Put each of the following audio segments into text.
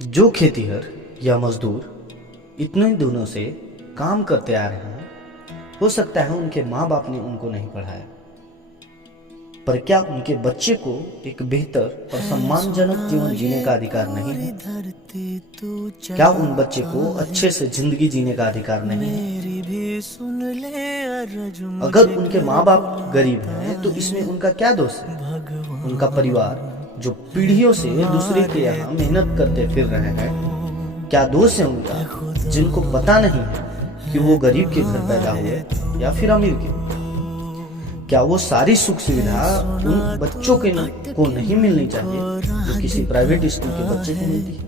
जो खेतीहर या मजदूर इतने दिनों से काम करते आ रहे हैं, हो सकता है उनके माँ बाप ने उनको नहीं पढ़ाया, पर क्या उनके बच्चे को एक बेहतर और सम्मानजनक जीवन जीने का अधिकार नहीं है? क्या उन बच्चे को अच्छे से जिंदगी जीने का अधिकार नहीं है? अगर उनके माँ बाप गरीब हैं तो इसमें उनका क्या दोष है? उनका परिवार जो पीढ़ियों से दूसरे के यहाँ मेहनत करते फिर रहे हैं, क्या दोष है उनका जिनको पता नहीं है कि वो गरीब के घर पैदा हुए या फिर अमीर के? क्या वो सारी सुख सुविधा उन बच्चों को नहीं मिलनी चाहिए जो किसी प्राइवेट स्कूल के बच्चे को मिलती है?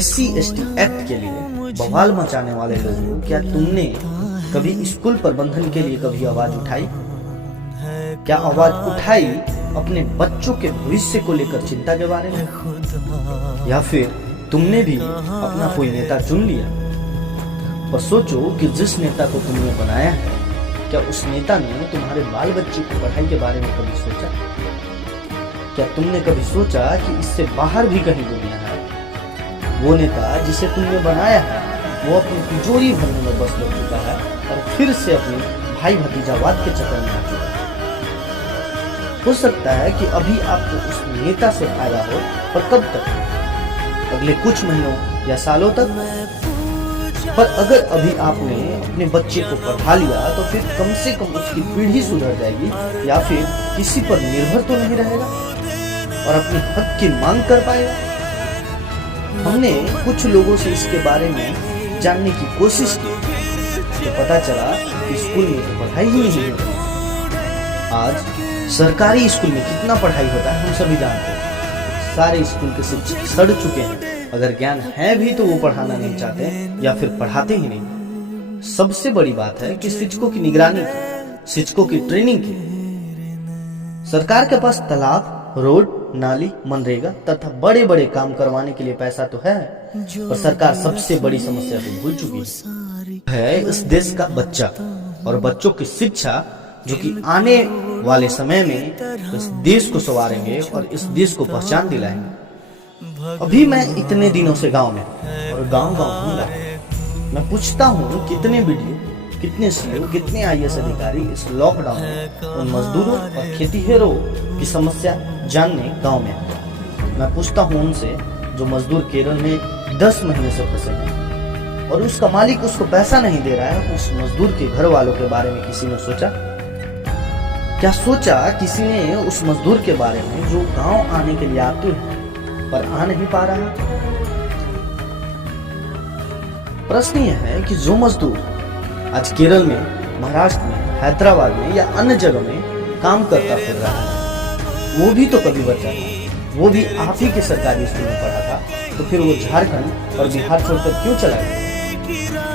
SC/ST एक्ट के लिए बवाल मचाने वाले लोगों, क्या तुमने कभी स्कूल प्रबंधन के लिए कभी आवाज उठाई? क्या आवाज उठाई अपने बच्चों के भविष्य को लेकर चिंता के बारे में? या फिर तुमने भी अपना कोई नेता चुन लिया? पर सोचो कि जिस नेता को तुमने बनाया है, क्या उस नेता ने तुम्हारे बाल बच्चे की पढ़ाई के बारे में कभी सोचा? क्या तुमने कभी सोचा कि इससे बाहर भी कहीं दुनिया है? वो नेता जिसे तुमने बनाया है, वो अपनी तिजोरी भरने में बस लग चुका है और फिर से अपने भाई भतीजावाद के चक्कर में आ चुका है। हो सकता है कि अभी आपको उस नेता से फायदा हो, पर कब तक? अगले कुछ महीनों या सालों तक? पर अगर अभी आपने अपने बच्चे को पढ़ा लिया तो फिर कम से कम उसकी पीढ़ी सुधर जाएगी, या फिर किसी पर निर्भर तो नहीं रहेगा और अपने हक की मांग कर पाएगा। हमने कुछ लोगों से इसके बारे में जानने की कोशिश की तो पता चला कि स्कूल में तो पढ़ाई ही नहीं होती। आज सरकारी स्कूल में कितना पढ़ाई होता है हम सभी जानते हैं। सारे स्कूल के शिक्षक सड़ चुके हैं। अगर ज्ञान है भी तो वो पढ़ाना नहीं चाहते या फिर पढ़ाते ही नहीं। सबसे बड़ी बात है कि शिक्षकों की निगरानी की, शिक्षकों की ट्रेनिंग की। सरकार के पास तालाब, रोड, नाली, मनरेगा तथा बड़े बड़े काम करवाने के लिए पैसा तो है, पर सरकार सबसे बड़ी समस्या को भूल चुकी है इस देश का बच्चा और बच्चों की शिक्षा, जो कि आने वाले समय में इस देश को संवारेंगे और इस देश को पहचान दिलाएंगे। अभी मैं इतने दिनों से गांव में और गांव घूम रहा हूं। मैं पूछता हूं कितने वीडियो, कितने सीओ, कितने IAS अधिकारी इस लॉकडाउन में उन मजदूरों और खेतीहरों की समस्या जानने गांव में आए। मैं पूछता हूं उनसे जो मजदूर केरल में 10 महीने से फंसे हैं और उसका मालिक उसको पैसा नहीं दे रहा है। उस मजदूर के घर वालों के बारे में किसी ने सोचा? क्या सोचा किसी ने उस मजदूर के बारे में जो गांव आने के लिए आतुर है पर आ नहीं पा रहा? प्रश्न यह है कि जो मजदूर आज केरल में, महाराष्ट्र में, हैदराबाद में या अन्य जगह में काम करता फिर रहा है, वो भी तो कभी बचा था। वो भी आप ही के सरकारी स्कूल में पढ़ा था, तो फिर वो झारखंड और बिहार छोड़कर क्यों चला गया?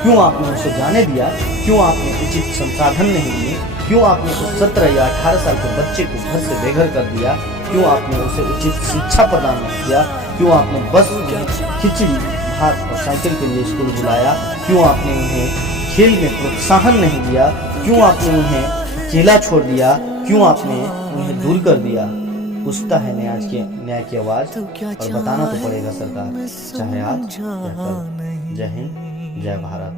क्यों आपने उसे जाने दिया? क्यों आपने उचित संसाधन नहीं दिए? क्यों आपने उस 17 या 18 साल के बच्चे को घर से बेघर कर दिया? क्यों आपने उसे उचित शिक्षा प्रदान नहीं किया? क्यों आपने बस खिचड़ी, भात और साइकिल के लिए स्कूल बुलाया? क्यों आपने उन्हें खेल में प्रोत्साहन नहीं दिया? क्यों आपने उन्हें अकेला छोड़ दिया? क्यों आपने उन्हें दूर कर दिया? पूछता है न्याय की आवाज, और बताना तो पड़ेगा सरकार, चाहे आज या कल। जय हिंद, जय भारत।